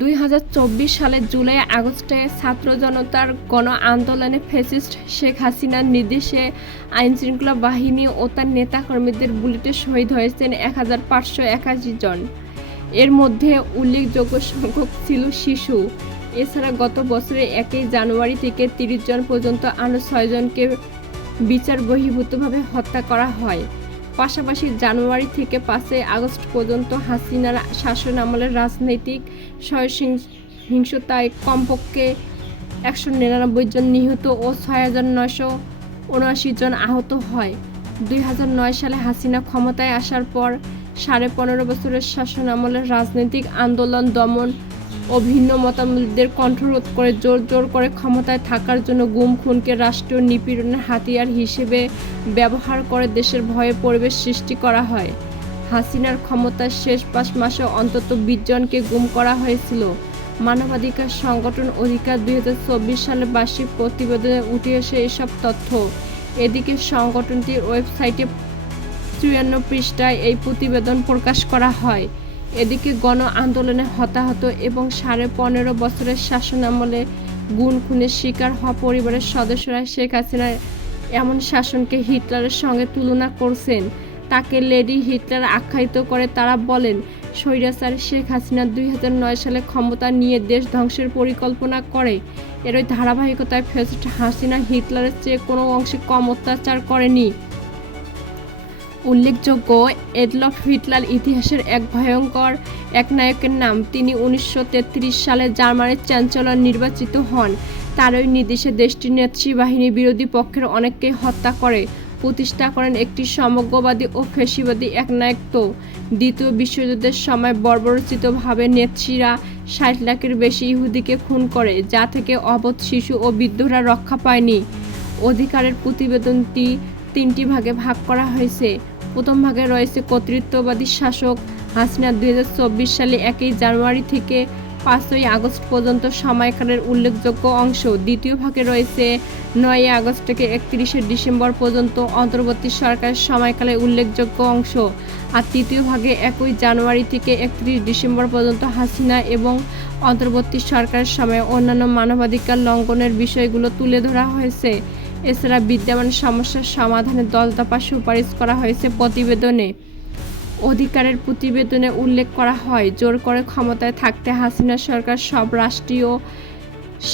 2024 সালের জুলাই আগস্টে ছাত্র জনতার গণ আন্দোলনে ফ্যাসিস্ট শেখ হাসিনার নির্দেশে আইনশৃঙ্খলা বাহিনী ও তার নেতাকর্মীদের বুলেটে শহীদ হয়েছেন 1581 জন। এর মধ্যে উল্লেখযোগ্য সংখ্যক ছিল শিশু। এছাড়া গত বছরের 1 জানুয়ারি থেকে 30 জন পর্যন্ত আরও 6 জনকে বিচার বহির্ভূতভাবে হত্যা করা হয়। পাশাপাশি জানুয়ারি থেকে 5 আগস্ট পর্যন্ত হাসিনার শাসন আমলের রাজনৈতিক সহিংসতায় কমপক্ষে 199 জন নিহত ও 6,979 জন আহত হয়। 2009 সালে হাসিনা ক্ষমতায় আসার পর 15.5 বছরের শাসন আমলের রাজনৈতিক আন্দোলন দমন ও ভিন্ন মতামতদের কণ্ঠরোধ করে জোর করে ক্ষমতায় থাকার জন্য গুম খুনকে রাষ্ট্রীয় নিপীড়নের হাতিয়ার হিসেবে ব্যবহার করে দেশের ভয়ে পরিবেশ সৃষ্টি করা হয়। হাসিনার ক্ষমতার শেষ 5 মাসে অন্তত 20 জনকে গুম করা হয়েছিল। মানবাধিকার সংগঠন অধিকার 2024 সালে বার্ষিক প্রতিবেদনে উঠে এসে এসব তথ্য। এদিকে সংগঠনটির ওয়েবসাইটে 54 পৃষ্ঠায় এই প্রতিবেদন প্রকাশ করা হয়। এদিকে গণ আন্দোলনে হতাহত এবং 15.5 বছরের শাসনামলে গুম খুনের শিকার হওয়া পরিবারের সদস্যরা শেখ হাসিনার এমন শাসনকে হিটলারের সঙ্গে তুলনা করছেন। তাকে লেডি হিটলার আখ্যায়িত করে তারা বলেন, স্বৈরাচারী শেখ হাসিনা 2009 সালে ক্ষমতা নিয়ে দেশ ধ্বংসের পরিকল্পনা করে। এরই ধারাবাহিকতায় ফ্যাসিস্ট হাসিনা হিটলারের চেয়ে কোনো অংশে কম অত্যাচার করেনি। উল্লেখযোগ্য, এডলফ হিটলার ইতিহাসের এক ভয়ঙ্কর এক নায়কের নাম। তিনি 1933 সালে জার্মানির চ্যান্সেলর নির্বাচিত হন। তারই নির্দেশে দেশটির নেতৃত্ব বাহিনী বিরোধী পক্ষের অনেককেই হত্যা করে প্রতিষ্ঠা করেন একটি সাম্যবাদী ও ফ্যাসিবাদী একনায়কত্ব। দ্বিতীয় বিশ্বযুদ্ধের সময় বর্বরোচিতভাবে নেতৃত্বরা 60 লাখের বেশি ইহুদিকে খুন করে, যা থেকে অবধ শিশু ও বৃদ্ধরা রক্ষা পায়নি। অধিকারের প্রতিবেদনটি 3টি ভাগে ভাগ করা হয়েছে। প্রথম ভাগে রয়েছে কর্তৃত্ববাদী শাসক হাসিনা 2024 সালে 1 জানুয়ারি থেকে 5 আগস্ট পর্যন্ত সময়কালের উল্লেখযোগ্য অংশ। দ্বিতীয় ভাগে রয়েছে 9 আগস্ট থেকে 31 ডিসেম্বর পর্যন্ত অন্তর্বর্তী সরকারের সময়কালের উল্লেখযোগ্য অংশ। আর তৃতীয় ভাগে 1 জানুয়ারি থেকে 31 ডিসেম্বর পর্যন্ত হাসিনা এবং অন্তর্বর্তী সরকারের সময় অন্যান্য মানবাধিকার লঙ্ঘনের বিষয়গুলো তুলে ধরা হয়েছে। এছাড়া বিদ্যমান সমস্যার সমাধানে 10 দফা সুপারিশ করা হয়েছে প্রতিবেদনে। অধিকারের প্রতিবেদনে উল্লেখ করা হয়, জোর করে ক্ষমতায় থাকতে হাসিনা সরকার সব রাষ্ট্রীয়,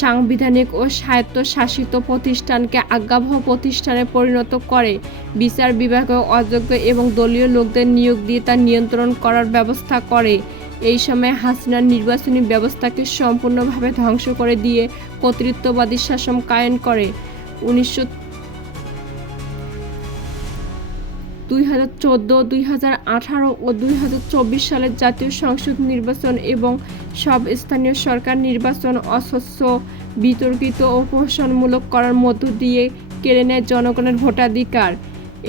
সাংবিধানিক ও স্বায়ত্তশাসিত প্রতিষ্ঠানকে আজ্ঞাবহ প্রতিষ্ঠানে পরিণত করে। বিচার বিভাগে অযোগ্য এবং দলীয় লোকদের নিয়োগ দিয়ে তা নিয়ন্ত্রণ করার ব্যবস্থা করে। এই সময় হাসিনার নির্বাচনী ব্যবস্থাকে সম্পূর্ণভাবে ধ্বংস করে দিয়ে কর্তৃত্ববাদী শাসন কায়েম করে। 2014, 2018 ও 2024 সালের জাতীয় সংসদ নির্বাচন এবং সব স্থানীয় সরকার নির্বাচন অস্বচ্ছ, বিতর্কিত ও প্রহসনমূলক করার মধ্য দিয়ে কেড়ে নেয় জনগণের ভোটাধিকার।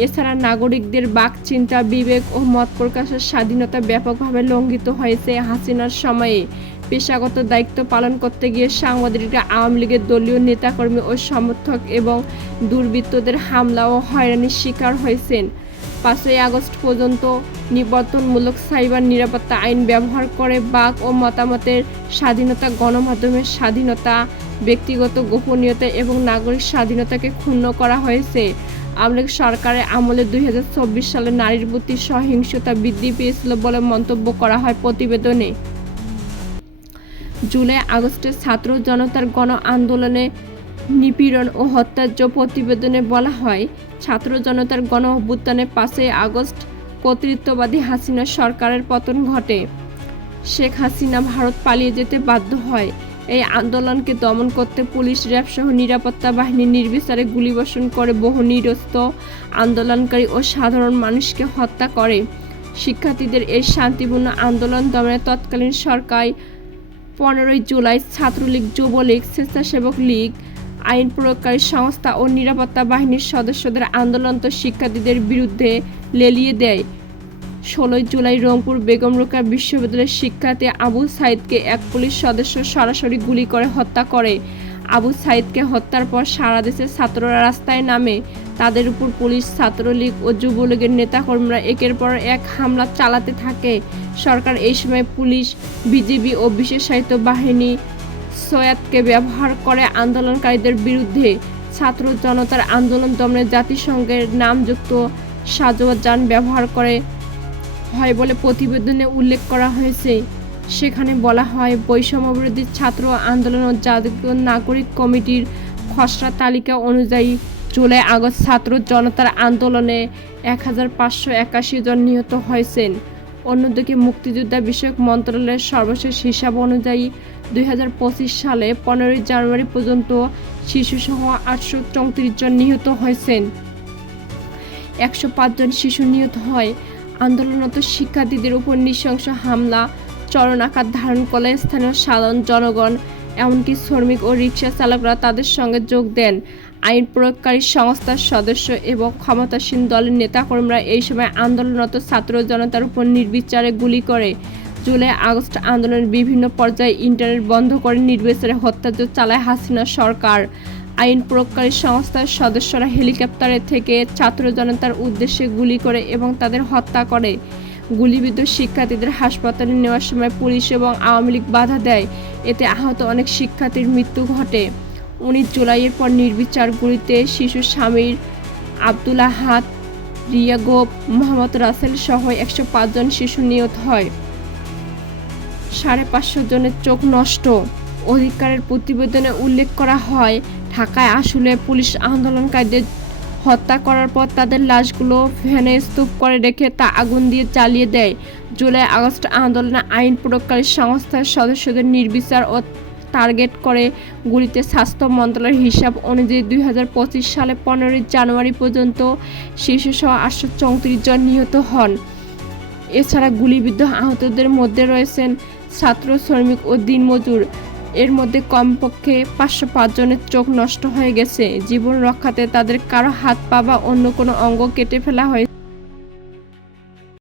এছাড়া নাগরিকদের বাক, চিন্তা, বিবেক ও মত প্রকাশের স্বাধীনতা ব্যাপকভাবে লঙ্ঘিত হয়েছে হাসিনার সময়ে। পেশাগত দায়িত্ব পালন করতে গিয়ে সাংবাদিকরা আওয়ামী লীগের দলীয় নেতাকর্মী ও সমর্থক এবং দুর্বৃত্তদের হামলা ও হয়রানির শিকার হয়েছেন। 5 আগস্ট পর্যন্ত নিবর্তনমূলক সাইবার নিরাপত্তা আইন ব্যবহার করে বাক ও মতামতের স্বাধীনতা, গণমাধ্যমের স্বাধীনতা, ব্যক্তিগত গোপনীয়তা এবং নাগরিক স্বাধীনতাকে ক্ষুণ্ণ করা হয়েছে। আওয়ামী লীগ সরকারের আমলে 2024 সালে নারীর প্রতি সহিংসতা বৃদ্ধি পেয়েছিল বলে মন্তব্য করা হয় প্রতিবেদনে। জুলাই আগস্টে ছাত্র জনতার গণ আন্দোলনে নিপীড়ন ও হত্যার প্রতিবেদনে বলা হয়, ছাত্র জনতার গণ অভ্যুত্থানে 5 আগস্ট কর্তৃত্ববাদী হাসিনা সরকারের পতন ঘটে। শেখ হাসিনা ভারত পালিয়ে যেতে বাধ্য হয়। এই আন্দোলনকে দমন করতে পুলিশ, র্যাব সহ নিরাপত্তা বাহিনী নির্বিচারে গুলিবর্ষণ করে বহু নিরস্ত্র আন্দোলনকারী ও সাধারণ মানুষকে হত্যা করে। শিক্ষার্থীদের এই শান্তিপূর্ণ আন্দোলন দমনে তৎকালীন সরকার 15 জুলাই ছাত্রলীগ, যুবলীগ, স্বেচ্ছাসেবক লীগ, আইন প্রয়োগকারী সংস্থা ও নিরাপত্তা বাহিনীর সদস্যদের আন্দোলনরত শিক্ষার্থীদের বিরুদ্ধে লেলিয়ে দেয়। 16 জুলাই রংপুর বেগম রোকেয়া বিশ্ববিদ্যালয়ের শিক্ষার্থী আবু সাইদকে এক পুলিশ সদস্য সরাসরি গুলি করে হত্যা করে। আবু সাইদকে হত্যার পর সারা দেশে ছাত্ররা রাস্তায় নামে। তাদের উপর পুলিশ, ছাত্রলীগ ও যুবলীগের নেতাকর্মীরা একের পর এক হামলা চালাতে থাকে। সরকার এই সময় পুলিশ, বিজিবি ও বিশেষায়িত বাহিনী সয়াতকে ব্যবহার করে আন্দোলনকারীদের বিরুদ্ধে। ছাত্র জনতার আন্দোলন দমনে জাতিসংঘের নামযুক্ত সাঁজোয়া যান ব্যবহার করে হয় বলে প্রতিবেদনে উল্লেখ করা হয়েছে। সেখানে বলা হয়, বৈষম্যবিরোধী ছাত্র আন্দোলন ও জাতীয় নাগরিক কমিটির খসড়া তালিকা অনুযায়ী জুলাই আগস্ট ছাত্র জনতার আন্দোলনে 1581 জন নিহত হয়েছেন। অন্যদিকে মুক্তিযোদ্ধা বিষয়ক মন্ত্রণালয়ের সর্বশেষ হিসাব অনুযায়ী 2025 সালে 15 জানুয়ারি পর্যন্ত শিশুসহ 834 জন নিহত হয়েছেন। 105 জন শিশু নিহত হয়। আন্দোলনরত শিক্ষার্থীদের উপর নৃশংস হামলা চরম আকার ধারণ করলে স্থানীয় সাধারণ জনগণ, এমনকি শ্রমিক ও রিকশা চালকরা তাদের সঙ্গে যোগ দেন। আইন প্রয়োগকারী সংস্থার সদস্য এবং ক্ষমতাসীন দলের নেতাকর্মীরা এই সময় আন্দোলনরত ছাত্র জনতার উপর নির্বিচারে গুলি করে। জুলাই আগস্ট আন্দোলনের বিভিন্ন পর্যায়ে ইন্টারনেট বন্ধ করে নির্বিচারে হত্যাযজ্ঞ চালায় হাসিনা সরকার। আইন প্রয়োগকারী সংস্থার সদস্যরা হেলিকপ্টারে থেকে ছাত্র জনতার উদ্দেশ্যে গুলি করে এবং তাদের হত্যা করে। গুলিবিদ্ধ শিক্ষার্থীদের হাসপাতালে নেওয়ার সময় পুলিশ এবং আওয়ামী লীগ বাধা দেয়। এতে আহত অনেক শিক্ষার্থীর মৃত্যু ঘটে। 19 জুলাইয়ের পর নির্বিচার গুলিতে শিশু শামীর, আব্দুল আহাদ, রিয়া গোপ, মোহাম্মদ রাসেল সহ 105 জন শিশু নিহত হয়। 550 জনের চোখ নষ্ট। অধিকারের প্রতিবেদনে উল্লেখ করা হয়, ঢাকায় আসলে পুলিশ আন্দোলনকারীদের হত্যা করার পর তাদের লাশগুলো ভ্যানে স্তূপ করে রেখে তা আগুন দিয়ে জ্বালিয়ে দেয়। জুলাই আগস্ট আন্দোলনে আইন প্রয়োগকারী সংস্থার সদস্যদের নির্বিচার ও টার্গেট করে গুলিতে স্বাস্থ্য মন্ত্রণালয়ের হিসাব অনুযায়ী 2025 সালে 15 জানুয়ারি পর্যন্ত শিশুসহ 834 জন নিহত হন। এছাড়া গুলিবিদ্ধ আহতদের মধ্যে রয়েছেন ছাত্র, শ্রমিক ও দিনমজুর। এর মধ্যে কমপক্ষে 505 জনের চোখ নষ্ট হয়ে গেছে। জীবন রক্ষাতে তাদের কারো হাত পা বা অন্য কোনো অঙ্গ কেটে ফেলা হয়েছে।